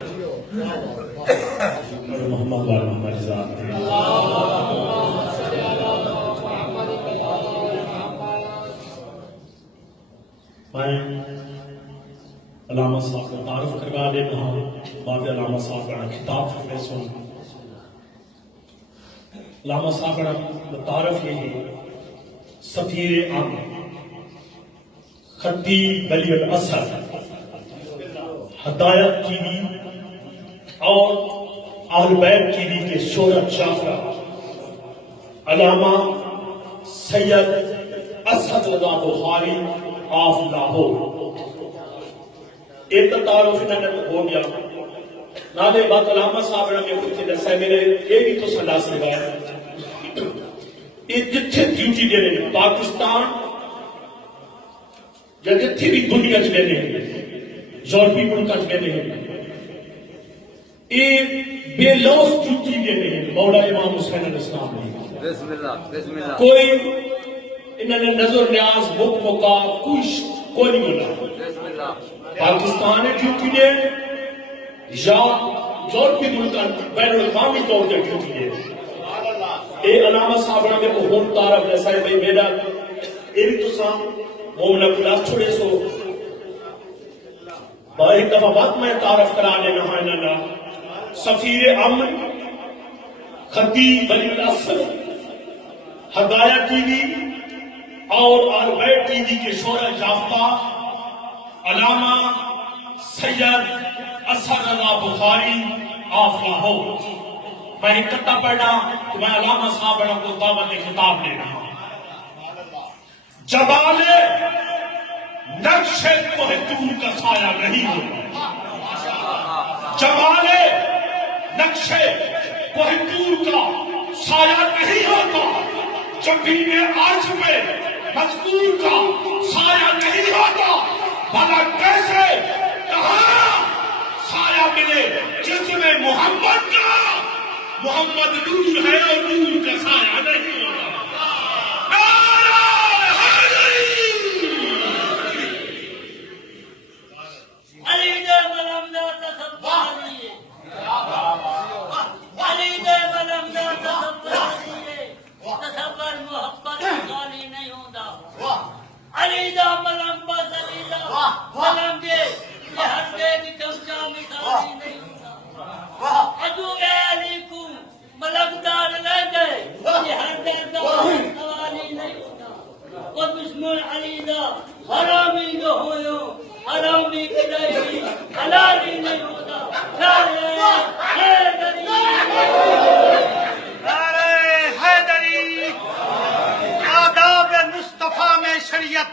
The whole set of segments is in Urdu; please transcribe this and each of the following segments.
محمد وال محمد ذات میں علامہ صاحب کو تعارف کروا دینا ہوں بعد علامہ صاحب کا خطاب میں سن علامہ صاحب کا تعارف یہ ہے سفیر عام خطیب ولی الاثر ہدایت ٹی وی اور اہل بیت ٹی وی کے شہرت شاہراہ علامہ سید اسد رضا بخاری آف لاہور ایک تعارف انہوں نے ہو گیا نادے بات علامہ صاحب نے کچھ دسا میرے یہ بھی تو سلا سے روایت یہ جتھے ڈیوٹی دے رہے ہیں پاکستان یا جتھے بھی دنیا چ رہے ہیں یورپی ملک چ رہے ہیں یہ بے لوث ڈیوٹی دے رہے ہیں مولا امام حسین علیہ السلام نے کوئی انہوں نے نظر نیاز بک موقع کچھ کوئی نہیں بولا پاکستان نے ڈیوٹی دے یا یورپی ملک بین الاقوامی طور پر ڈیوٹی دے اے علامہ صاحب نے کو ہون تعارف ایسا ہے بھئی میرا اے بھی تو سام مومنہ کلاس چھوڑے سو ایک دفعہ بات میں تعارف کرا لینا ہے انہاں سفیر امن خطیب ولی الاثر ہدایت ٹی وی اور اہل بیت ٹی وی کے شہرت یافتہ علامہ سید اسد رضا بخاری آف لاہور میں اکٹھا پڑھنا تو میں علامہ صاحب کو دعوت خطاب دے رہا ہوں جبال نقش کوہ طور کا سایہ نہیں ہوگا جمال نقش کوہ طور کا سایہ نہیں ہوتا جبین عرش پہ مذکور کا سایہ نہیں ہوتا بھلا کیسے کہاں سایہ ملے جس میں محمد کا محمد نور ہے اور نور کا سایہ نہیں ہوتا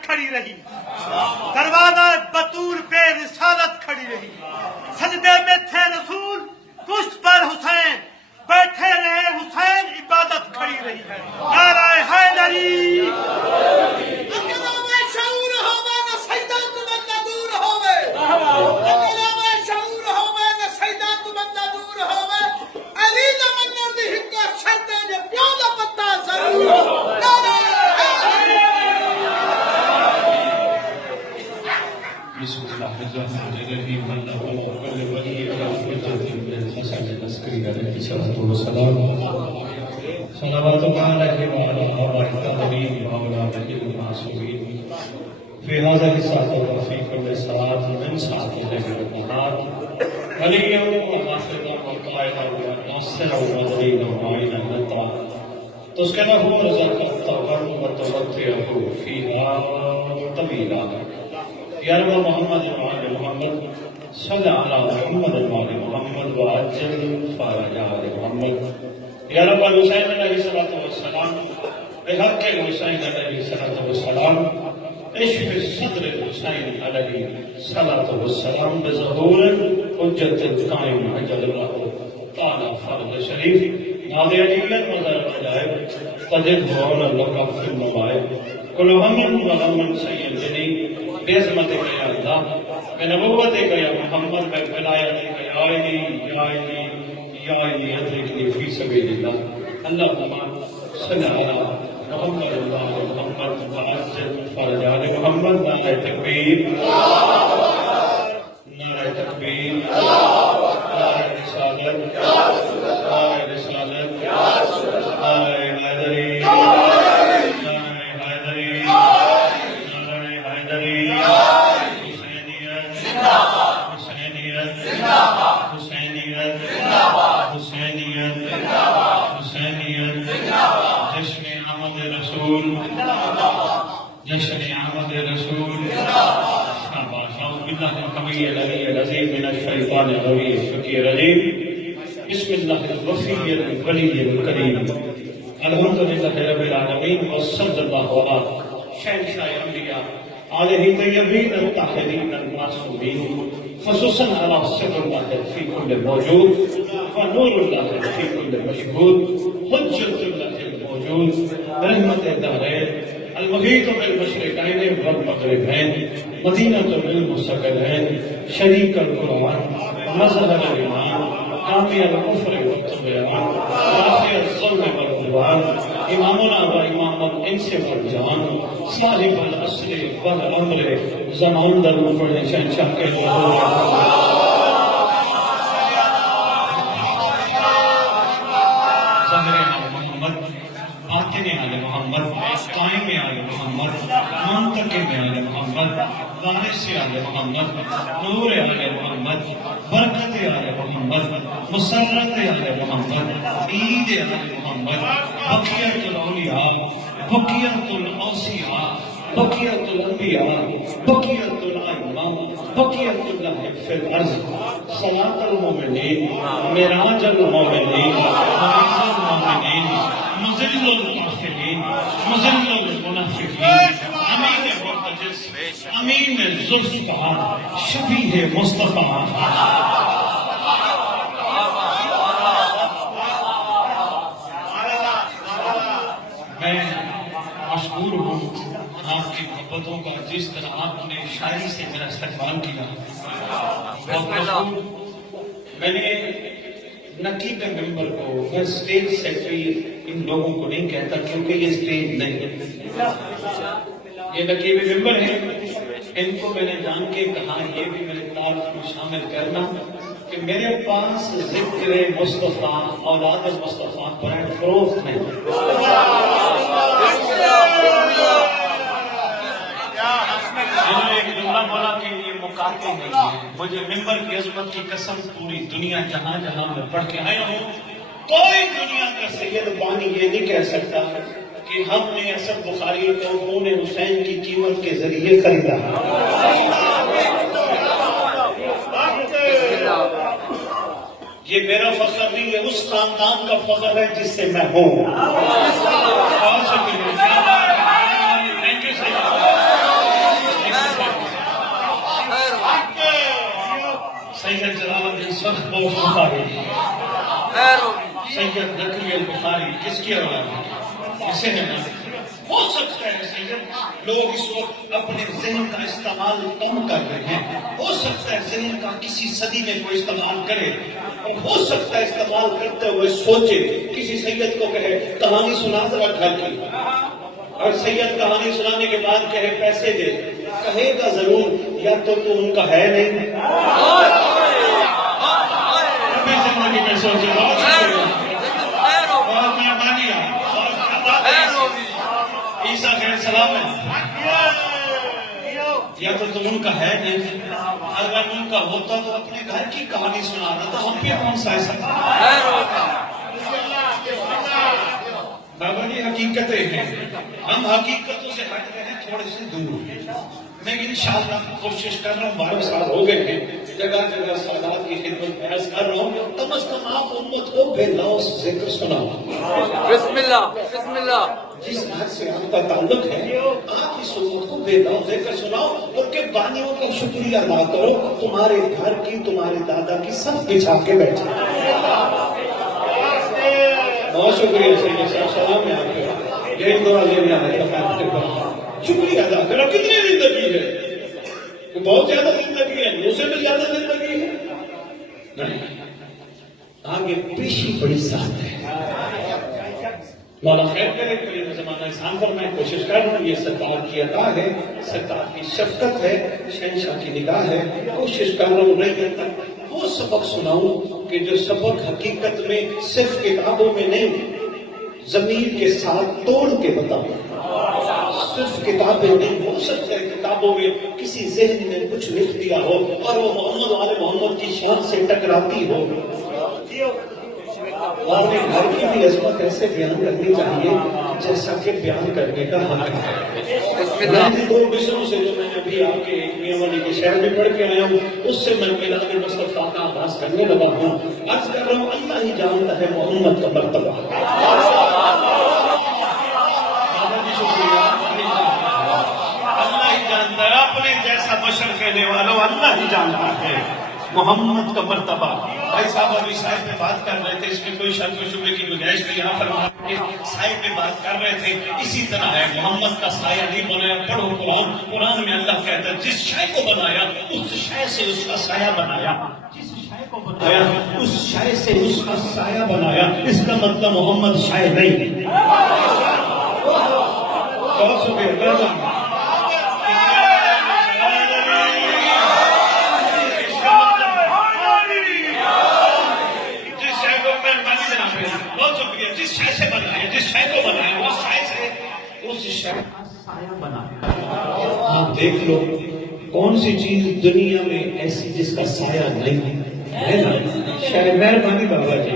کھڑی رہی دروازہ بطور پہ رسالت کھڑی رہی سجدے میں تھے رسول پشت پر حسین بیٹھے رہے حسین عبادت کھڑی رہی ہے نعرہ حیدری صلوات علیہ وعلى آبائه الطاهرين وأولادته المعصومين في هذا الساعة وفي كل ساعة من ساعة الليل والنهار وليا وحافظا وقائدا وناصرا ودليلا ومعينا للطاعة تسكنه ورزقه وتغطيه فيها طويلا يا رب محمد وعلى محمد صل على محمد وعلى محمد وعجل فرج على محمد یا رب الحسین علیہ السلام بحق الحسین علیہ السلام اشف صدر الحسین علیہ السلام بظہور حجت القائم عجل اللہ تعالی فرد شریف نادی علیت مظہر مجائب قدر دعونا لکا فی المبائب کل ہمین وغمن سیدنی بیزمت کا یا اللہ میں نبوت کا یا محمد میں ولایت کا یا آئینی یا آئینی ادرکنی فی سبیل اللہ اللہم صلی اللہ محمد اللہ محمد وعجل فرج علی محمد نعرہ تکبیر نعرہ تکبیر رسول شاباش اعوذ باللہ القوی العلی العظیم من الشیطان الرجیم الشقی الرجیم بسم اللہ الوفی الولی الکریم الحمدللہ رب العالمین وصلی اللہ علیہ شہنشاہ انبیاء علیہ طیبین الطاہرین المعصومین خصوصاً علی سر اللہ فی کل موجود ونور اللہ فی کل مشہود حجت اللہ الموجود رحمت دارین المحیط بالمشرقین والمغربین مدینہ بالمستقلین شریک القرآن مظہر الایمان کامی الکفر والطغیان رافع الظلم والعدوان امامنا و امام الانس والجان صاحب العصر والعمر زمان در پڑھیں شہنشاہ کے محمد قائم آل محمد منتقم آل محمد وارث آل محمد نور آل محمد برکت آل محمد مسرت آل محمد عید آل محمد بقیت الاولیاء بقیت الاوصیاء بقیت الانبیاء بقیت الائمہ بقیت اللہ فی الارض صلاة المومنین معراج المومنین معراج المومنین مذل الکافرین مذل المنافقین امین مرتجس امین ذوالفقار شفیع مصطفیٰ میں مشکور ہوں آپ کی محبتوں کا جس طرح آپ نے شاعری سے میرا استقبال کیا بہت مشکور میں نے نقیب ممبر کو میں اسٹیج سیکٹری ان لوگوں کو نہیں کہتا کیونکہ یہ اسٹیج نہیں یہ نقیب ممبر ہیں ان کو میں نے جان کے کہا یہ بھی میرے تعارف میں شامل کرنا کہ میرے پاس ذکر مصطفیٰ اولاد مصطفیٰ برانڈ فروخت نہیں انہوں نے ایک جملہ بولا کہ یہ مقاطع نہیں ہے مجھے ممبر کی عظمت کی قسم پوری دنیا جہاں جہاں میں پڑھ کے آیا ہوں کوئی دنیا کا سید بانی یہ نہیں کہہ سکتا کہ ہم نے اسد بخاری کو خون حسین کی قیمت کے ذریعے خریدا یہ میرا فخر نہیں ہے اس خاندان کا فخر ہے جس سے میں ہوں سید جلال الدین سخت بوش بخاری سید نقوی البخاری کس کی اولاد ہے اسے ہے ہو سکتا ہے سید لوگ اس وقت اپنے ذہن کا استعمال کم کر رہے ہیں ہو سکتا ہے ذہن کا کسی صدی میں کوئی استعمال کرے اور ہو سکتا ہے استعمال کرتے ہوئے سوچے کسی سید کو کہے کہانی سنا ذرا گھر کی اور سید کہانی سنانے کے بعد کہے پیسے دے کہے گا ضرور یا تو ان کا ہے نہیں زندگی میں سوچے بہت مہربانی عیسیٰ خیر سلام ہے یا تو تم ان کا ہے نہیں اگر ان کا ہوتا تو اپنے گھر کی کہانی سنانا تو ہم بھی کون سا ایسا بابا جی حقیقتیں ہیں ہم حقیقتوں سے ہٹ رہے ہیں تھوڑے سے دور میں انشاءاللہ کوشش کر رہا ہوں 12 سال ہو گئے ہیں جگہ جگہ سادات کی خدمت میں عرض کر رہا ہوں کم از کم آپ امت کو بے لوث ذکر سناؤ بسم اللہ جس گھر سے آپ کا تعلق ہے آپ اس امت کو بے لوث ذکر سناؤ اور کے بانیوں کا شکریہ ادا کرو تمہارے گھر کی تمہارے دادا کی صف بچھا کے بیٹھے بہت شکریہ سید صاحب سلام ہے آپ کو یہی دعا لینے آئے شکریہ ادا کرو کتنی زندگی ہے بہت زیادہ زندگی ہے مجھ سے بھی زیادہ زندگی ہے نہیں آگے پیشی بڑی سخت ہے مولا خیر کرے کوئی زمانہ احسان فرمائے کوشش کر رہا ہوں یہ سرکار کی عطا ہے سرکار کی شفقت ہے شہنشاہ کی نگاہ ہے کوشش کر رہا ہوں نہیں تک وہ سبق سناؤں کہ جو سبق حقیقت میں صرف کتابوں میں نہیں ضمیر کے ساتھ توڑ کے بتاؤں صرف کتابیں نہیں ہو سکتا ہے کتابوں میں کسی ذہن نے کچھ لکھ دیا ہو اور وہ محمد والے محمد کی شان سے ٹکراتی ہو اور اپنے گھر کی بھی عظمت ایسے بیان کرنی چاہیے جیسا کہ بیان کرنے کا حق ہے. میں 2 مصروں سے جو میں نے ابھی آپ کے میاں والی کے شہر میں پڑھ کے آیا ہوں اس سے میں میلاد مصطفیٰ کا آغاز کرنے لگا ہوں. عرض کر رہا ہوں اللہ ہی جانتا ہے محمد کا مرتبہ. اللہ ہی جانتا ہے اپنے جیسا بشر کہنے والوں اللہ ہی جانتا ہے محمد کا مرتبہ. بھائی صاحب ابھی صاحب میں بات کر رہے تھے اس میں کوئی شک و شبے کی گنجائش نہیں. یہاں فرما کے صاحب میں بات کر رہے تھے اسی طرح ہے محمد کا سایہ نہیں بنایا. پڑھو قرآن. قرآن میں اللہ کہتا ہے جس شے کو بنایا اس شے سے اس کا سایہ بنایا. جس شے کو بنایا اس شے سے اس کا سایہ بنایا. اس کا مطلب محمد شے نہیں. بہت شکریہ. جس شے سے بنایا جس شے کو بنایا اس شے سے اس شے کا سایہ بنایا. آپ دیکھ لو کون سی چیز دنیا میں ایسی جس کا سایہ نہیں ہے نا. شاید مہربانی بابا جی.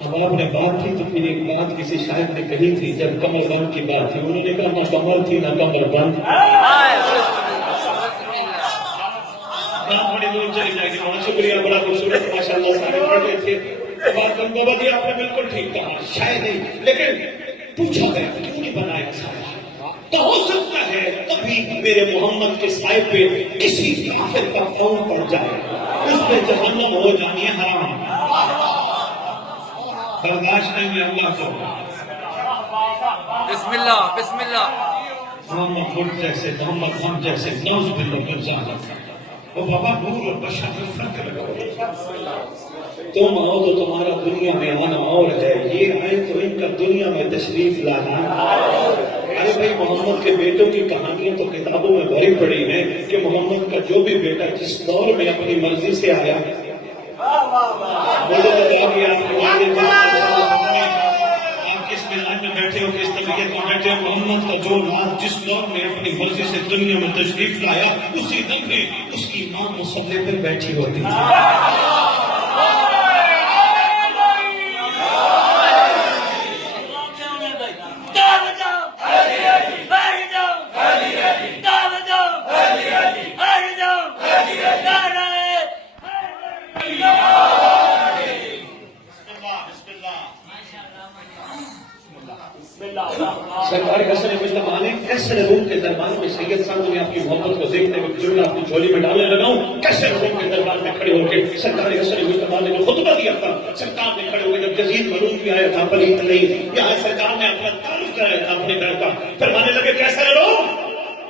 اب آپ نے بات تھی تو پھر ایک بات کسی شاعر نے کہی تھی جب کمر بند کی بات تھی انہوں نے کہا نہ کمر تھی نہ کمر بند. بڑی دور چلی جائے گی. بہت شکریہ. بڑا خوبصورت ماشاء اللہ سارے پڑھ رہے تھے. بات بابا جی آپ نے بالکل ٹھیک کہا شاید نہیں لیکن پوچھا گیا کیوں نہیں بنایا سایہ. تو ہو سکتا ہے کبھی میرے محمد کے سائے پہ کسی کافر کا پاؤں پڑ جائے اس پہ جہنم ہو جانی ہے حرام. برداشت نہیں ہے اللہ کو. بسم اللہ بسم اللہ. محمد خود جیسے محمد ہم جیسے نوز باللہ برزانہ وہ بابا نور اور بشر میں فرق لگا. تم آؤ تو تمہارا دنیا میں آنا اور ہے. یہ آئے تو ان کا دنیا میں تشریف لانا. ارے بھائی محمد کے بیٹوں کی کہانیاں تو کتابوں میں بھری پڑی ہیں کہ محمد کا جو بھی بیٹا جس دور میں اپنی مرضی سے آیا آپ کس مزاج میں بیٹھے ہو کس طبیعت میں بیٹھے ہو محمد کا جو نام جس دور میں اپنی مرضی سے دنیا میں تشریف لایا اسی دم میں اس کی ماں مصلے پر بیٹھی ہوتی تھی. سرکار حسن مجتمع نے کیسے روم کے دربار میں سید صاحب نے آپ کی محبت کو دیکھتے ہوئے جملہ اپنی جھولی میں ڈالنے لگا ہوں. کیسے روم کے دربار میں کھڑے ہو کے سرکار حسن مجتمع نے جو خطبہ دیا تھا سرکار نے کھڑے ہوئے جب یزید معلوم بھی آیا تھا پلیت نہیں یہاں سرکار نے اپنا تعارف کرایا تھا اپنے گھر کا. فرمانے لگے کیسے لوگ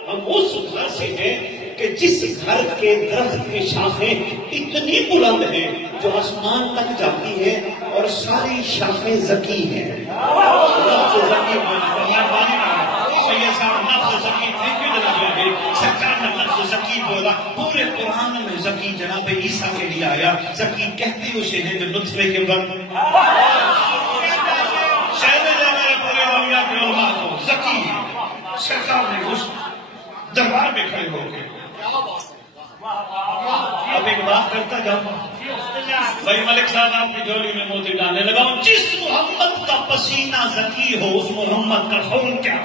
ہم اس گھر سے ہیں کہ جس گھر کے درخت کی شاخیں اتنی بلند ہیں جو آسمان تک جاتی ہیں اور ساری شاخیں ذکی ہیں. سرکار نے لفظ ذکی بولا. پورے قرآن میں ذکی جناب عیسیٰ کے لیے آیا. ذکی کہتے اسے ہیں جو نطفے کے بعد پورے اولیاء کے علماء کو ذکی. سرکار نے اس دربار میں کھڑے ہو کے اب ایک بات کرتا جاؤں بھائی ملک صاحب آپ کی جولی میں موتی ڈالنے لگا ہوں. جس محمد کا پسینہ ذکی ہو اس محمد کا خون کیا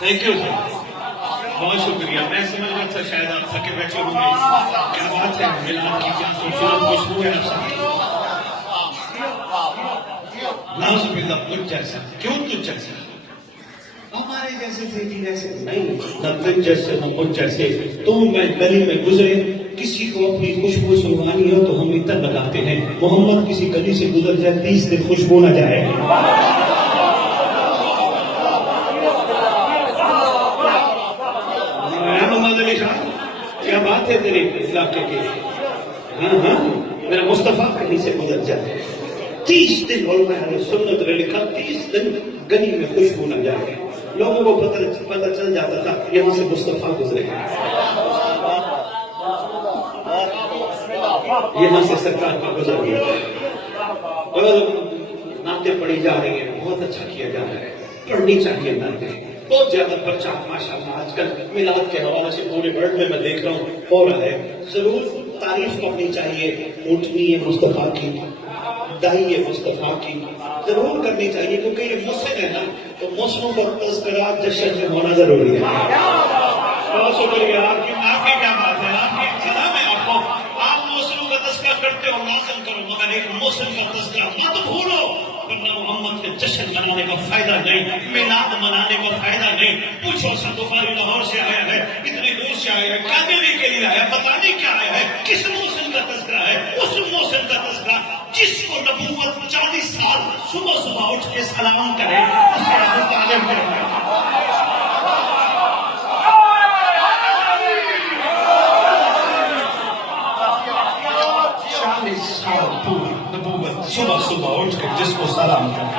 تھینک یو سر. بہت شکریہ. میں سمجھ رہا تھا شاید آپ تھکے بیٹھے ہوں گے. کیا بات ہے میلاد کی کیا خوبصورت خوشبو ہے. نعوذ باللہ. تجھ جیسا کیوں تجھ جیسا ہمارے جیسے تھے جی جیسے نہیں نہ تجھ جیسے نہ مجھ جیسے. تم میں گلی میں گزرے کسی کو اپنی خوشبو سنوانی ہو تو ہم اتنا لگاتے ہیں. محمد کسی گلی سے گزر جائے 30 دن خوشبو نہ جائے. کیا بات ہے تیرے علاقے کی. ہاں ہاں میرا مصطفیٰ کہیں سے گزر جائے 30 دن علماء اہل سنت نے لکھا 30 دن گلی میں خوشبو نہ جائے. لوگوں کو پتہ چل جاتا تھا یہاں سے مصطفیٰ گزرے. یہاں سے سرکار کا گزر گیا اور نعتیں پڑھی جا رہی ہیں، بہت اچھا کیا جا رہا ہے، پڑھنی چاہیے نعتیں، بہت زیادہ پرچہ ماشاءاللہ آج کل میلاد کے حوالے سے پورے ورلڈ میں دیکھ رہا ہوں ہو رہا ہے۔ ضرور تعریف کرنی چاہیے اونٹنی مصطفیٰ کی، دائی مصطفیٰ کی ضرور کرنی چاہیے، کیونکہ یہ محسن ہے نا، تو محسنوں کا تذکرہ جشن میں ہونا ضروری ہے۔ بہت شکریہ، آپ کی کیا بات ہے، آپ کی سلام ہے آپ کو، آپ محسنوں کا تذکرہ کرتے ہو، لازم کرو، مگر ایک محسن کا تذکرہ مت بھولو، ورنہ محمد کے جشن منانے کا فائدہ نہیں، میلاد منانے کا فائدہ نہیں۔ پوچھو سدوفاری لاہور سے آیا ہے، اتنی دور سے آیا ہے، کامیابی کے لیے آیا، پتہ نہیں کیا آیا ہے، کس محسن کا تذکرہ ہے، اس محسن کا تذکرہ جس کو نبوت 40 سال صبح صبح اٹھ کے سلام کرے، اسے ابو طالب کہتے ہیں۔ 40 سال نبوت صبح صبح اٹھ کے جس کو سلام کرے۔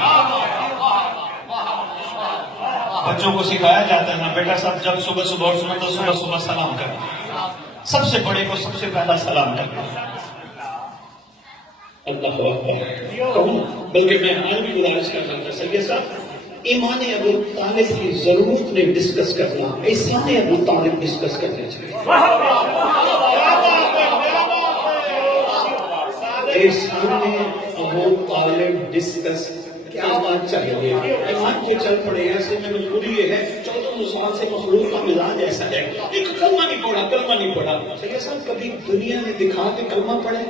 بچوں کو سکھایا جاتا ہے نا، بیٹا صاحب جب صبح صبح اٹھنا تو صبح صبح سلام کرنا، سب سے بڑے کو سب سے پہلا سلام کرنا۔ اللہ اکبر کہوں، بلکہ میں آج بھی گزارش کرنا چاہتا سید صاحب، ایمان ابو طالب کی ضرورت نے ڈسکس کرنا، احسان ابو طالب ڈسکس کرنے چاہیے۔ احسان ابو طالب ڈسکس کیا بات چاہیے، ایمان کے چل پڑے ایسے میں مجبوری یہ ہے، 14 سال سے مخلوق کا مزاج ایسا ہے، ایک کلمہ نہیں پڑھا، کلمہ نہیں پڑھا۔ سید صاحب کبھی دنیا نے دکھا کے کلمہ پڑھے؟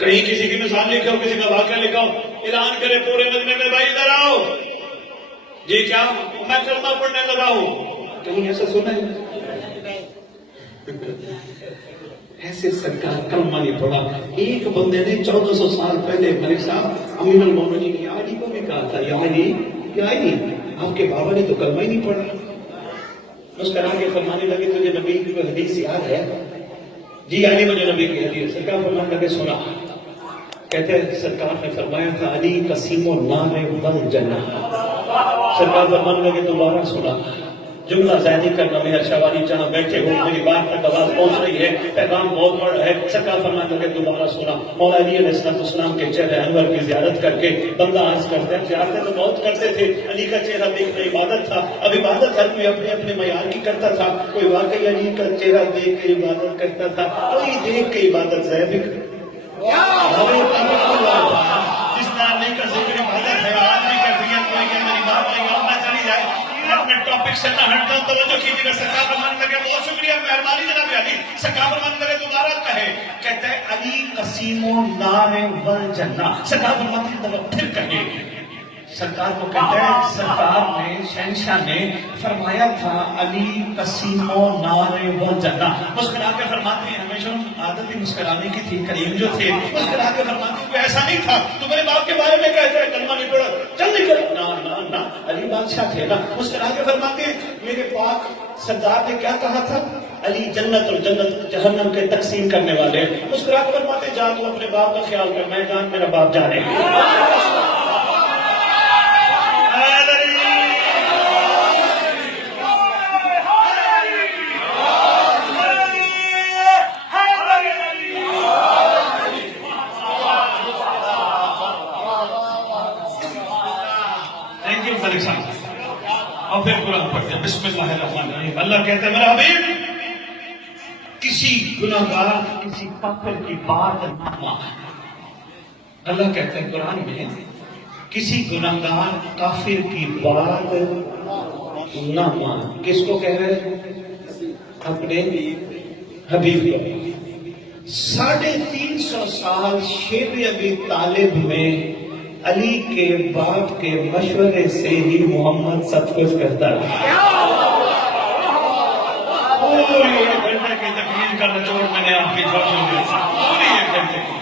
کہیں کسی کی مثال لکھا ہو، کسی کا واقعہ لکھا ہو، اعلان کرے پورے مجمع میں بھائی ادھر آؤ، جی کیا میں کلمہ پڑھنے لگا ہوں، کہیں ایسا سنا ہے؟ ایسے سرکار کلمہ نہیں پڑھا۔ ایک بندے نے 1400 سال پہلے ملک صاحب امیر المومنین یا علی کو بھی کہا تھا، یا علی کیا علی آپ کے بابا نے تو کلمہ ہی نہیں پڑھا۔ مسکرا کے فرمانے لگے تجھے نبی کی کوئی حدیث یاد ہے؟ جی علی مجھے نبی کی حدیث۔ سرکار فرمانے لگے سنا، کہتے ہیں سرکار نے فرمایا تھا علی قسیم النار والجنہ۔ سرکار فرمانے لگے دوبارہ سنا، جملہ ذہنی کرنا میں شواری جہاں بیٹھے ہو، میری بات تک آواز پہنچ رہی ہے، پیغام بہت بڑا ہے۔ سرکار فرمانے لگے دوبارہ سنا، مولا علی علیہ السلام کے چہرے انور کی زیارت کر کے بندہ عرض کرتے ہیں، زیارتیں تو بہت کرتے تھے، علی کا چہرہ دیکھنا عبادت تھا۔ اب عبادت ہر کوئی اپنے اپنے معیار کی کرتا تھا، کوئی واقعی علی کا چہرہ دیکھ کے عبادت کرتا تھا، کوئی دیکھ کے عبادت ضائع جس طرح علی کا ذکر عبادت ہے، آج بھی کر دیا کوئی کہ میری بات نہیں اور نہ چلی جائے، اپنے ٹاپک سے نہ ہٹتا ہوں، توجہ کیجیے گا۔ سرکار فرمانے لگے بہت شکریہ مہربانی جناب علی۔ سرکار فرمانے لگے دوبارہ کہے، کہتے ہیں علی قسیم النار والجنہ۔ سرکار فرمانے لگے پھر کہے، سرکار کو کہتے ہیں سرکار نے شہنشاہ نے فرمایا تھا علی قسیم النار والجنہ۔ مسکرا کے فرماتے ہیں، ہمیشہ عادت ہی مسکرانے کی تھی، کریم جو تھے مسکرا کے فرماتے ہیں ایسا نہیں تھا، تو میرے باپ کے بارے میں کہتے ہیں کلمہ نہیں پڑھا، چل نہیں کرا، نا نا نا علی بادشاہ تھے نا۔ مسکرا کے فرماتے ہیں میرے پاک سردار نے کیا کہا تھا، علی جنت اور جنت جہنم کے تقسیم کرنے والے۔ مسکرا کے فرماتے ہیں جا تو اپنے باپ کا خیال کر، میں جان میرا باپ جانے۔ اور پھر قرآن پڑھتے ہیں، بسم اللہ الرحمن الرحیم۔ اللہ کہتا ہے میرا حبیب کسی گناہگار کسی کافر کی بات نہ مان۔ اللہ کہتا ہے قرآن میں کسی گناہگار کافر کی بات نہ مان۔ کس کو کہہ رہے ہیں؟ اپنے حبیب کو۔ 350 سال شیب ابی طالب میں علی کے باپ کے مشورے سے ہی محمد سب کچھ کرتا رہا۔ پوری ایک گھنٹے کی تقریر کا نچوڑ میں نے آپ کی چھوڑی ہوئی، پوری ایک گھنٹے کی۔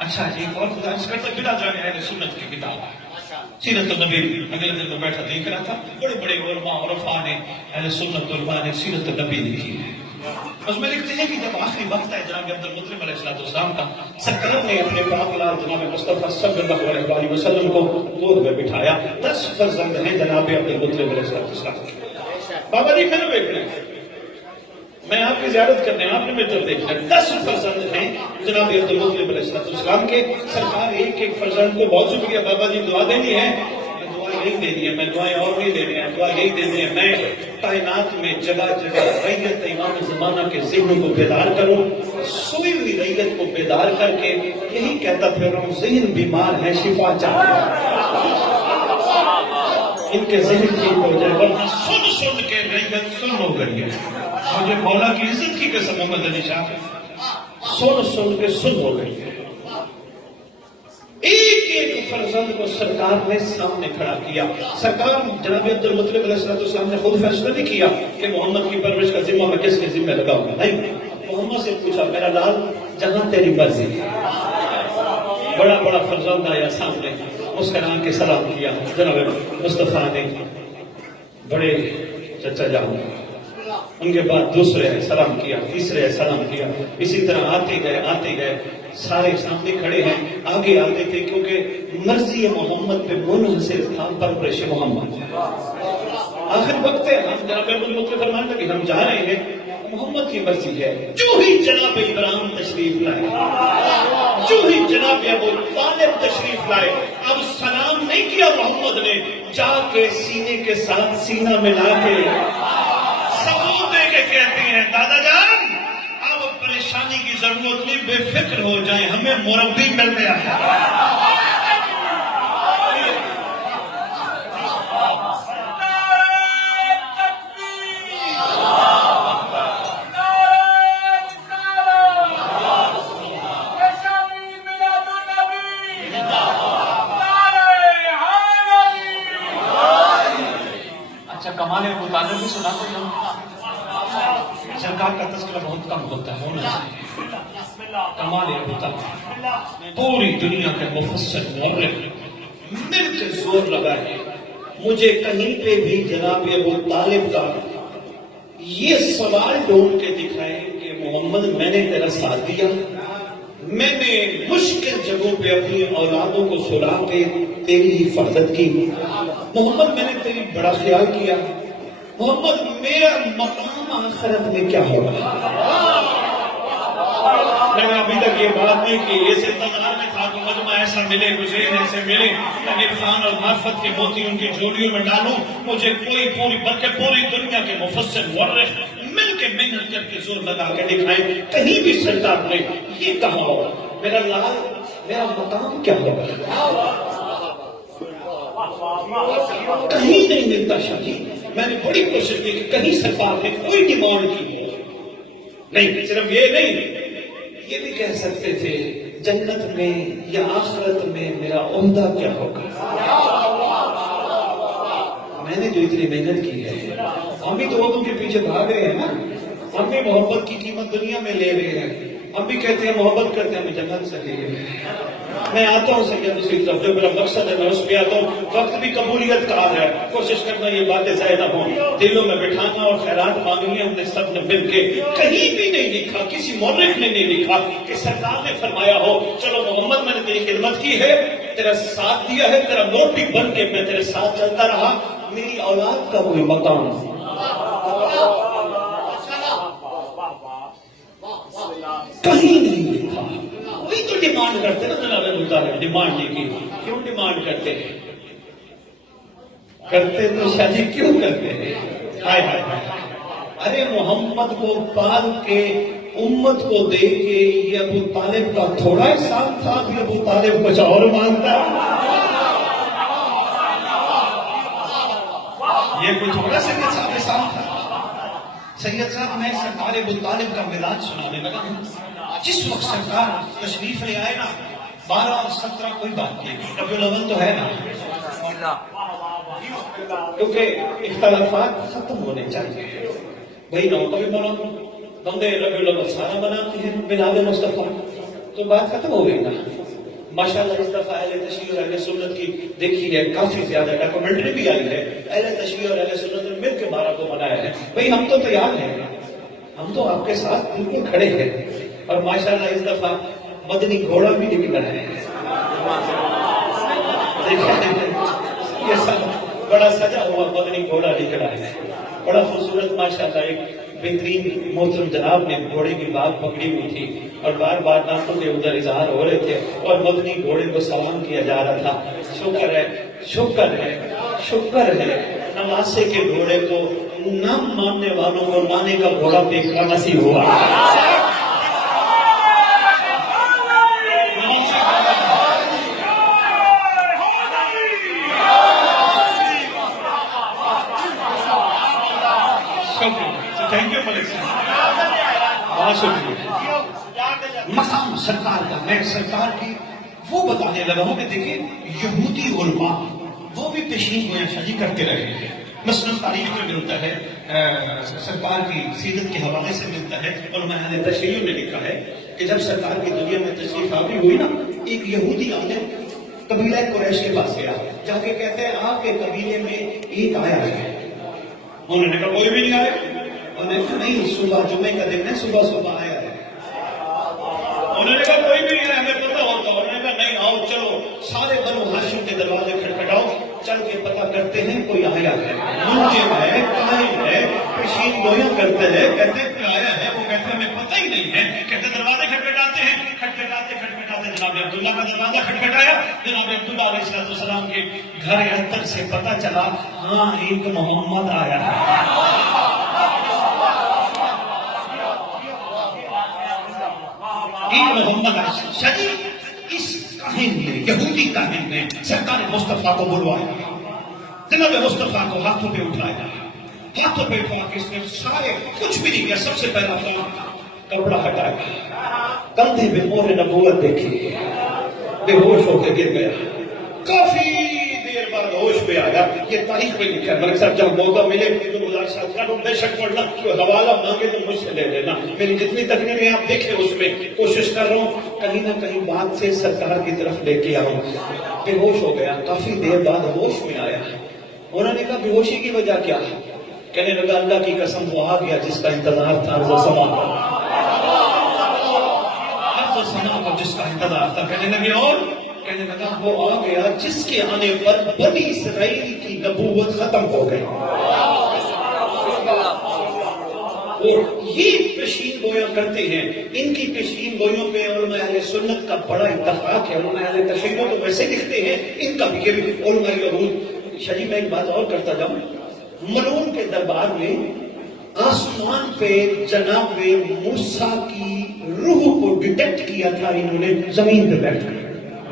اچھا جی اور گزارش کرتا بلا جانے اہل سنت کی کتاب سیرت النبی اگلے دن میں بیٹھا دیکھ رہا تھا، بڑے بڑے علماء اور عرفاء نے اہل سنت علماء نے سیرت النبی لکھی ہے۔ اس میں لکھتے ہیں کہ جب آخری وقت ہے جناب عبد المطلب علیہ السلام کا، سرکار نے اپنے پاک لال جناب مصطفیٰ صلی اللہ علیہ وسلم کو گود میں بٹھایا۔ 10 فرزند ہیں جناب عبد المطلب علیہ السلام۔ بابا جی پھر دیکھ لیں، میں آپ کی زیارت کرنے آپ نے میرے دیکھ لیں، 10 فرزند ہیں جناب عبدالمطلب علیہ السلام کے. سرکار ایک ایک فرزند کو بہت شکریہ بابا جی دعا دینی ہے، دعا یہی دینی ہے، میں دعائیں اور نہیں دینی ہے، دعا یہی دینی ہے میں کائنات میں جگہ جگہ ریت امام زمانہ کے ذہنوں کو بیدار کروں، سوئی ہوئی ریت کو بیدار کر کے یہی کہتا پھر رہا ہوں ذہن بیمار ہے شفا چاہتا ہے، ان کے ذہن ٹھیک ہو جائے، ورنہ سن سن کے ریت سن ہو گئی ہے. مجھے مولا کی عزت کی قسم محمد علی شاہ سن سن کے سن ہو گئی ہے. ایک ایک فرزند کو سرکار نے سامنے کھڑا کیا. سرکار جناب عبدالمطلب علیہ السلام نے خود فیصلہ نہیں کیا کہ محمد کی پرورش کا ذمہ میں کس کے ذمہ لگاؤں گا، نہیں، محمد سے پوچھا میرا لال جہاں تیری مرضی. بڑا بڑا فرزند آیا سامنے، مسکرا کے سلام کیا. جناب مصطفیٰ نے بڑے چچا جان، ان کے بعد دوسرے سلام کیا، تیسرے سلام کیا، اسی طرح آتے گئے سارے سامنے کھڑے ہیں. آگے آتے تھے کیونکہ مرضی محمد پہ منحصر تھا پرورش محمد. آخر وقت ہے، ہم جناب عبدالمطلب فرمانے لگے ہم جا رہے ہیں، محمد کی مرضی ہے. جو ہی جناب ابراہیم تشریف لائے، جو ہی جناب ابو طالب تشریف لائے، اب سلام نہیں کیا محمد نے، جا کے سینے کے ساتھ سینہ ملا کے ثبوت دے کے کہتے ہیں دادا جان اب پریشانی کی ضرورت نہیں، بے فکر ہو جائیں، ہمیں مربی مل گیا ہے. اچھا کمال ابو طالب بھی سنا تو سرکار کا تذکرہ بہت کم ہوتا ہے، ہونا چاہیے. کمال ابو طالب پوری دنیا کے مفسر مورخ مل کے زور لگائے، مجھے کہیں پہ بھی جناب ابو طالب کا یہ سوال ڈھونڈ کے دکھائے کہ محمد میں نے تیرا ساتھ دیا، میں نے مشکل جگہوں پہ اپنی اولادوں کو سلا کے تیری حفاظت کی، محمد میں نے تیری بڑا خیال کیا، محمد میرا مقام آخرت میں کیا ہوگا. میں نے ابھی تک یہ بات نہیں کی، یہ انتظار میں تھا کہ مجمع ایسا ملے، مجھے ایسے ملے، میں عرفان اور معرفت کے موتی ان کی جوڑیوں میں ڈالوں، مجھے کوئی پوری بلکہ پوری دنیا کے مفسر مورخ مل کے محنت کر کے زور لگا کے دکھائیں، کہیں بھی سرکار نے یہ کہا ہو میرا لال میرا مقام کیا ہوگا. کہیں نہیں ملتا شاہی. میں نے بڑی کوشش کی کہ کہیں سرکار نے کوئی ڈیمانڈ کی نہیں. صرف یہ نہیں، یہ بھی کہہ سکتے تھے جنت میں یا آخرت میں میرا عمدہ کیا ہوگا. میں نے جو اتنی محنت کی ہے، ہم بھی تو لوگوں کے پیچھے بھاگ رہے ہیں نا، ہم بھی محبت کی قیمت دنیا میں لے رہے ہیں، ہم بھی کہتے ہیں محبت کرتے ہیں ہمیں جنت سے لے رہے ہیں. میں آتا ہوں سید اسی طرف، جو میرا مقصد ہے میں اس پہ آتا ہوں. وقت بھی قبولیت کا ہے، کوشش کرنا یہ باتیں زائدہ ہوں، دلوں میں بٹھانا اور خیرات مانگنی. ہم نے سب نے مل کے کہیں بھی نہیں لکھا، کسی مورخ نے نہیں لکھا کہ سرکار نے فرمایا ہو چلو محمد میں نے تیری خدمت کی ہے، تیرا ساتھ دیا ہے، تیرا نوٹی بن کے میں تیرے ساتھ چلتا رہا، میری اولاد کا کوئی مقام کہیں نہیں لکھا. وہی تو ڈیمانڈ کرتے نا جناب ابو طالب، ڈیمانڈ نہیں کی. کیوں ڈیمانڈ کرتے ہیں؟ کرتے تو شاہ جی کیوں کرتے ہیں؟ ہائے ہائے ارے محمد کو پال کے امت کو دے کے یہ ابو طالب کا تھوڑا احسان تھا کہ ابو طالب کچھ اور مانگتا. یہ کوئی تھوڑا سید صاحب احسان تھا. سید صاحب میں سرکار ابو طالب کا میلاد سنانے لگا ہوں. جس وقت سرکار تشریف لے آئے نا، 12 اور 17 کوئی بات نہیں، ربیع الاول تو ہے نا، کیونکہ اختلافات ختم ہونے چاہیے. بھائی نو کبھی مولانا بندے ربیع الاول سارا بناتے ہیں میلاد مصطفیٰ، تو بات ختم ہو گئی نا. ماشاءاللہ اس دفعہ اہل تشیع اور اہل سنت کی دیکھی ہے کافی زیادہ ڈاکومنٹری بھی آئی ہے، اہل تشیع اور اہل سنت نے مل کے 12 کو منایا ہے. بھائی ہم تو تیار ہیں، ہم تو آپ کے ساتھ بالکل کھڑے ہیں. اور ماشاءاللہ اس دفعہ مدنی گھوڑا بھی نکلا ہے، یہ سب بڑا سجا ہوا مدنی گھوڑا نکلا ہے. بڑا خوبصورت ماشاءاللہ ایک بہترین محترم جناب نے گھوڑے کی بات پکڑی ہوئی تھی اور بار بار ناخن کے ادھر اظہار ہو رہے تھے اور مدنی گھوڑے کو سلام کیا جا رہا تھا. شکر ہے شکر ہے شکر ہے نواسے کے گھوڑے کو نہ ماننے والوں کو مانے کا گھوڑا دیکھنا نصیب ہوا. تھینک یو ملک صاحب، بہت شکریہ. مقام سرکار کا میں سرکار کی وہ بتانے لگا ہوں کہ دیکھیں یہودی علماء وہ بھی پیشین گویاں شادی کرتے رہے ہیں. مثلا تاریخ میں ملتا ہے، سرکار کی سیرت کے حوالے سے ملتا ہے، علماء اہل تشیع نے لکھا ہے کہ جب سرکار کی دنیا میں تشریف آوری ہوئی نا، ایک یہودی عالم قبیلہ قریش کے پاس گیا، جا کے کہتے ہیں آپ کے قبیلے میں ایک آیا ہے. انہوں نے کہا کوئی بھی نہیں آیا. انہوں نے کہا نہیں، صبح جمعے کا دن ہے، صبح صبح آیا ہے. انہوں نے کہا کوئی بھی نہیں آیا، ہمیں پتہ ہوتا. انہوں نے کہا نہیں آؤ چلو سارے بنو ہاشم کے دروازے کھٹکھٹاؤ، چل کے پتہ کرتے ہیں کوئی آیا ہے. منجم ہے، قائم ہے، پیشین گویاں کرتے ہیں، کہتے ہیں کوئی آیا ہے. وہ کہتے ہیں ہمیں پتہ ہی نہیں ہے. کہتے دروازے کھٹکھٹاتے ہیں، کھٹکھٹاتے کھٹکھٹاتے جناب عبداللہ کا دروازہ کھٹکھٹایا. جناب عبداللہ علیہ السلام کے گھر اندر سے پتہ چلا ہاں ایک محمد آیا ہے. محمد شریف اس کاہن نے، یہودی کاہن نے سرکار مصطفیٰ کو بلوایا. جناب مصطفیٰ کو ہاتھوں پہ اٹھایا، ہاتھوں پہ اٹھا کے اس نے سارے کچھ بھی نہیں کیا. سب سے پہلا کام کپڑا ہٹایا، کندھے پہ مہر نبوت دیکھی، بے ہوش ہو کے گر گیا. کافی دیر بعد ہوش پہ آیا. یہ تاریخ میں لکھا ہے. ملک صاحب جب موقع ملے تو گزارش کروں بے شک پڑھنا، کوئی حوالہ مانگے تو مجھ سے لے لینا. میری جتنی تقریریں آپ دیکھیں اس میں کوشش کر رہا ہوں کہیں نہ کہیں بات سے سرکار کی طرف لے کے آؤں. بے ہوش ہو گیا، کافی دیر بعد ہوش میں آیا. انہوں نے کہا بے ہوشی کی وجہ کیا ہے؟ کہنے لگا اللہ کی قسم وہ آ گیا جس کا انتظار تھا. عرض و سما کو جس کا انتظار تھا. کہنے لگے اور کہنے لگا وہ آ گیا جس کے آنے پر بنی اسرائیل کی نبوت ختم ہو گئی. یہ پیشین گویاں کرتے ہیں. ان کی پیشین گویوں پہ علماء اہل سنت کا بڑا اتفاق ہے. علماء اہل تشیع تو ویسے لکھتے ہیں، ان کا بھی یہ بھی علماء یہود. شریف میں ایک بات اور کرتا جاؤں. ملعون کے دربار میں آسمان پہ جناب موسیٰ کی روح کو ڈیٹیکٹ کیا تھا انہوں نے زمین پہ بیٹھ کر.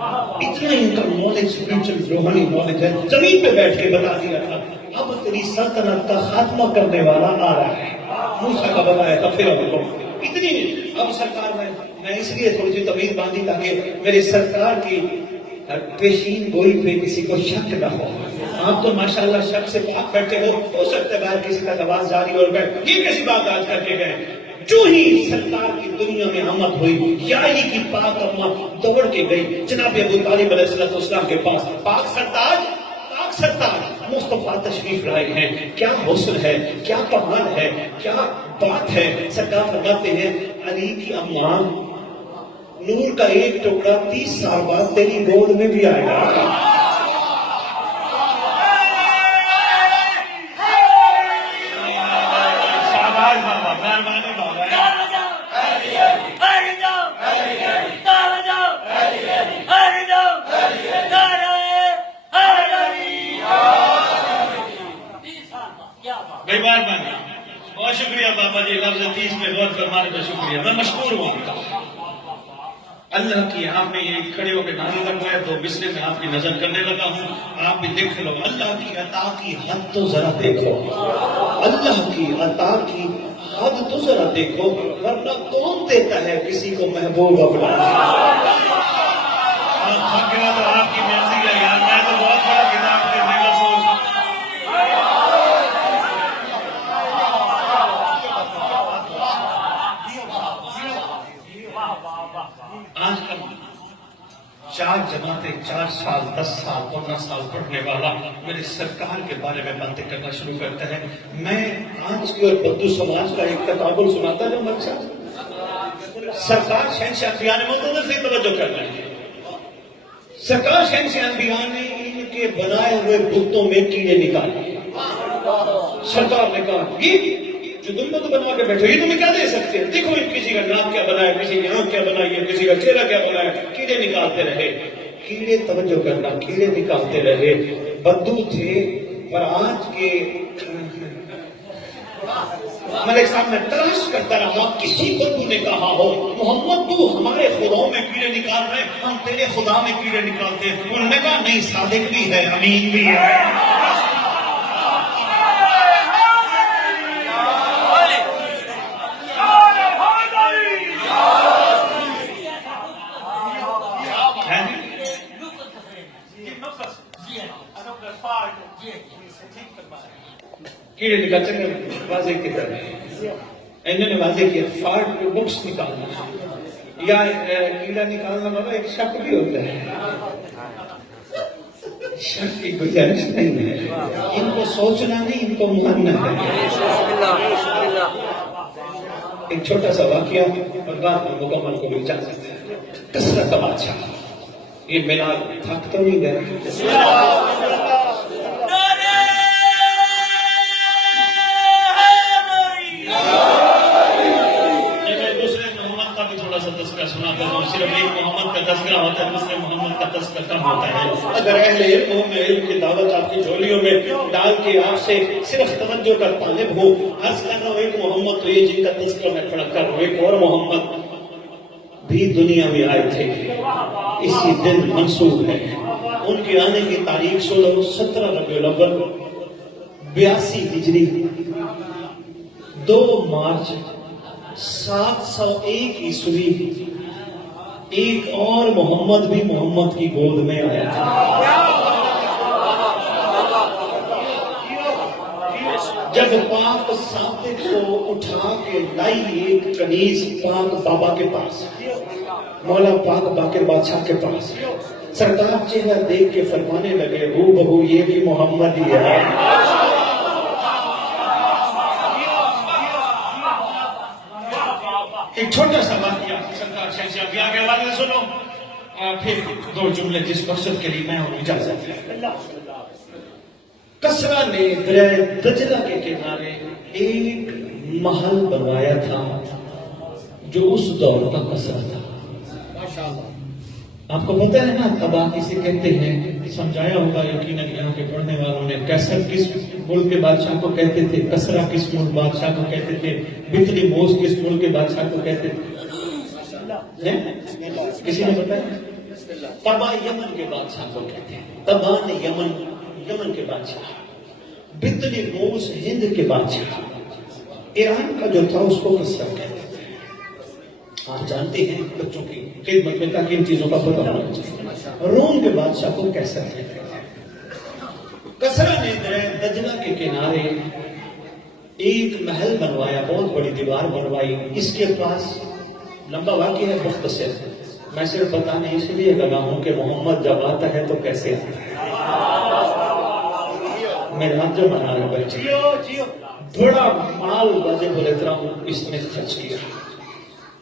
اتنا ان کا نالج، اسپرچل روحانی نالج ہے. زمین پہ بیٹھ کے بتا دیا تھا اب تیری سلطنت کا خاتمہ کرنے والا آ رہا ہے. موسیٰ کا بتایا تھا پھر اتنی. اب سرکار میں اس لیے تھوڑی سی طویل باندھی تاکہ میرے سرکار کی پیشین گوئی پہ کسی کو شک نہ ہو. آپ تو ماشاءاللہ شک سے پاک بیٹھے ہو سکتا ہے باہر کسی کا آواز جاری اور بیٹھ یہ کیسی بات آج کر کے گئے. جو ہی سرکار کی دنیا میں آمد ہوئی یاری کی پاک اماں دوڑ کے گئی جناب ابو طالب علیہ السلام کے پاس. پاک سرتاج مصطفیٰ تشریف لائے ہیں. کیا حسن ہے، کیا کمال ہے، کیا بات ہے. سرکار فرماتے ہیں علی کی اماں نور کا ایک ٹکڑا 30 سال بعد تیری گود میں بھی آئے گا. بہت شکریہ بابا جی. لفظ 30 پہ غور فرمانے کا شکریہ. میں مشکور ہوں آپ کا. اللہ کی آپ نے یہ کھڑے ہو کے نعرہ لگوایا تو مسئلے میں آپ کی نظر کرنے لگا ہوں. آپ بھی دیکھ لو. اللہ کی عطا کی حد تو ذرا دیکھو. اللہ کی عطا کی حد تو ذرا دیکھو. ورنہ کون دیتا ہے کسی کو محبوب اپنا؟ آپ کی مرضی ہے یار. میں تو بہت بڑا کتاب کرنے کا سوچ. آج کل 4 جماعتیں 4 سال 10 سال 15 سال پڑھنے والا میرے سرکار کے بارے میں باتیں کرنا شروع کرتا ہے. میں آج کی اور بدو سماج کا ایک تقابل سناتا ہے مقصد سرکار شہنشاہ انبیاء نے منتظر سے توجہ کرنا ہے. سرکار شہنشاہ انبیاء نے ان کے بنائے ہوئے بتوں میں کیڑے نکالے. سرکار نے کہا یہ جو تم لوگ بنا کے بیٹھو یہ تمہیں کیا دے سکتے ہیں؟ دیکھو کسی کا ناک کیا بنا ہے، کسی کی آنکھ کیا بنائی ہے، کسی کا چہرہ کیا بنا ہے. کیڑے نکالتے رہے، کیڑے توجہ کرنا، کیڑے نکالتے رہے. بدو تھے، پر آج کے ملک صاحب نے تلاش کرتا رہا. کسی بدو نے کہا ہو محمد تو ہمارے خداؤں میں کیڑے نکال رہے، ہم تیرے خدا میں کیڑے نکالتے ہیں. انہوں نے کہا نہیں، صادق بھی ہے، امین بھی ہے. کیڑے نکالتے ہیں واضح کی طرح. انہوں نے واضح کیا فارٹ کے بکس نکالنا یا کیڑا نکالنا بابا ایک شک بھی ہوتا ہے. شک کی گنجائش نہیں ہے. ان کو سوچنا نہیں، ان کو ماننا ہے. ایک چھوٹا سا واقعہ اور بعد میں مکمل کو بھی جا سکتے ہیں. کثرت کا بادشاہ، یہ میلاد تھک تو نہیں گئے؟ سناتا ہوں، صرف ایک محمد کا تذکرہ ہوتا ہے، دوسرے محمد کا تذکرہ کم ہوتا ہے. اگر اہل علم ہو، میں علم کی دعوت آپ کی جھولیوں میں ڈال کے آپ سے صرف توجہ کا طالب ہوں. عرض کر رہا ہوں ایک محمد تو یہ جن کا تذکرہ میں کھڑا کر رہا ہوں، ایک اور محمد بھی دنیا میں آئے تھے. اسی دن منسوب ہے. ان کے آنے کی تاریخ 17 ربیع الاول 82 ہجری، 2 مارچ 701 عیسوی. ایک اور محمد بھی محمد کی گود میں آیا تھا. جب پاک صادق کو اٹھا کے لائی ایک کنیز پاک بابا کے پاس، مولا پاک باقر بادشاہ کے پاس، سرکار چہرہ دیکھ کے فرمانے لگے ہو بہو یہ بھی محمد ہی ہے. ایک چھوٹا سا واقعہ سرکار شہنشاہ کے آگے والے سنو، پھر 2 جملے جس مقصد کے لیے میں ہوں اجازت ہے. کسرا نے دریائے دجلہ کے کنارے ایک محل بنوایا تھا جو اس دور کا کسرا تھا. آپ کو پتہ ہے نا تباہ کسے کہتے ہیں؟ سمجھایا ہوگا یقیناً یہاں کے پڑھنے والوں نے. کیسر کس ملک کے بادشاہ کو کہتے تھے؟ کسرا کس ملک بادشاہ کو کہتے تھے؟ بطلی موس کس ملک کے بادشاہ کو کہتے تھے؟ کسی نے بتایا؟ تبا یمن کے بادشاہ کو کہتے ہیں. تبان یمن کے بادشاہ، بطلی موس ہند کے بادشاہ، ایران کا جو تھا اس کو کسرا کہتے تھے. آپ جانتے ہیں بچوں کی خدمت میں تاکہ ان چیزوں کا پتہ ہونا چاہیے. روم کے بادشاہ کو کیسر کہتے ہیں. کسرا نے دریائے دجلہ کے کنارے ایک محل بنوایا، بہت بڑی دیوار بنوائی. اس کے پاس لمبا واقعہ ہے، مختصر میں صرف بتانے اس لیے لگا ہوں کہ محمد جب آتا ہے تو کیسے آتا ہے. میرے ہاتھ جو بنا رہے بچے، بڑا مال واجب الاحترام اس نے خرچ کیا.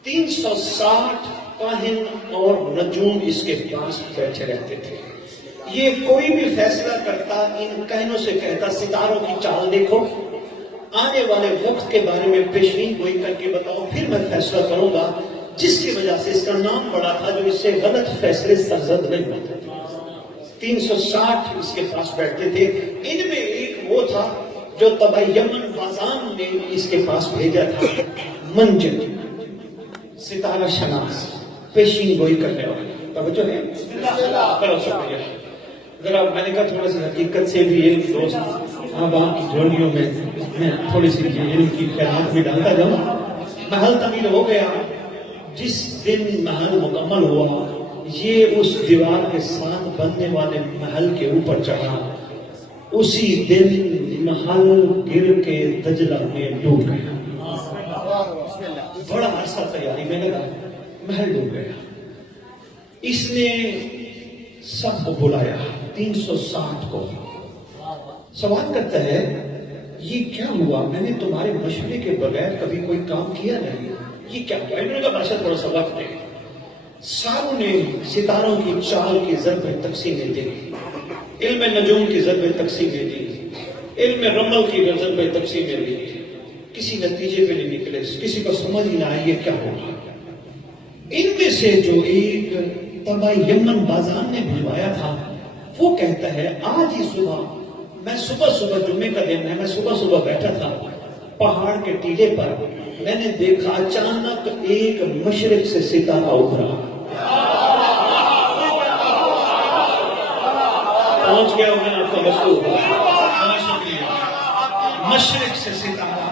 360 کاہن اور نجوم اس کے پاس بیٹھے رہتے تھے. یہ کوئی بھی فیصلہ کرتا ان کہنوں سے کہتا ستاروں کی چال دیکھو، آنے والے وقت کے بارے میں پیشین گوئی کر کے بتاؤ، پھر میں فیصلہ کروں گا. جس کی وجہ سے اس کا نام بڑا تھا جو اس سے غلط فیصلے سرزد نہیں ہوتے تھے. 360 اس کے پاس بیٹھتے تھے. ان میں ایک وہ تھا جو تبا یمن بازان نے اس کے پاس بھیجا تھا، منجن، ستارہ شناس، پیشین گوئی کرنے والا. توجہ ہے؟ کرو شکریہ. ذرا میں نے کہا تھوڑا سی حقیقت سے بھی علم دوست اب آپ کی جھولیوں میں تھوڑی سی علم کی خیرات بھی ڈالتا جاؤں. محل تعمیر ہو گیا. جس دن محل مکمل ہوا یہ اس دیوار کے ساتھ بننے والے محل کے اوپر چڑھا. اسی دن محل گر کے دجلہ میں ڈوب گیا. بڑا عرصہ تیاری میں لگا، محل ڈوب گیا. اس نے سب کو بلایا، 360 کو. سوال کرتا ہے یہ کیا ہوا؟ میں نے تمہارے مشورے کے بغیر کبھی کوئی کام کیا نہیں، یہ کیا ہوا؟ انہوں نے کہا بادشاہ تھوڑا سا وقت دے. ساروں نے ستاروں کی چال کی ضربیں تقسیمیں دی، علم نجوم کی ضربیں تقسیمیں دی، علم رمل کی غزل پہ تقسیم ہوئی، کسی نتیجے پہ نہیں نکلے، کسی کو سمجھ ہی نہ آئی یہ کیا ہوگا۔ ان میں سے جو ایک تبع یمن بازان نے بھجوایا تھا وہ کہتا ہے آج ہی صبح میں صبح جمعے کا دن ہے، میں صبح بیٹھا تھا پہاڑ کے ٹیلے پر، میں نے دیکھا اچانک ایک مشرق سے ستارہ ابھرا، پہنچ گیا میں آپ کا مشہور، بہت شکریہ، مشرق سے ستارہ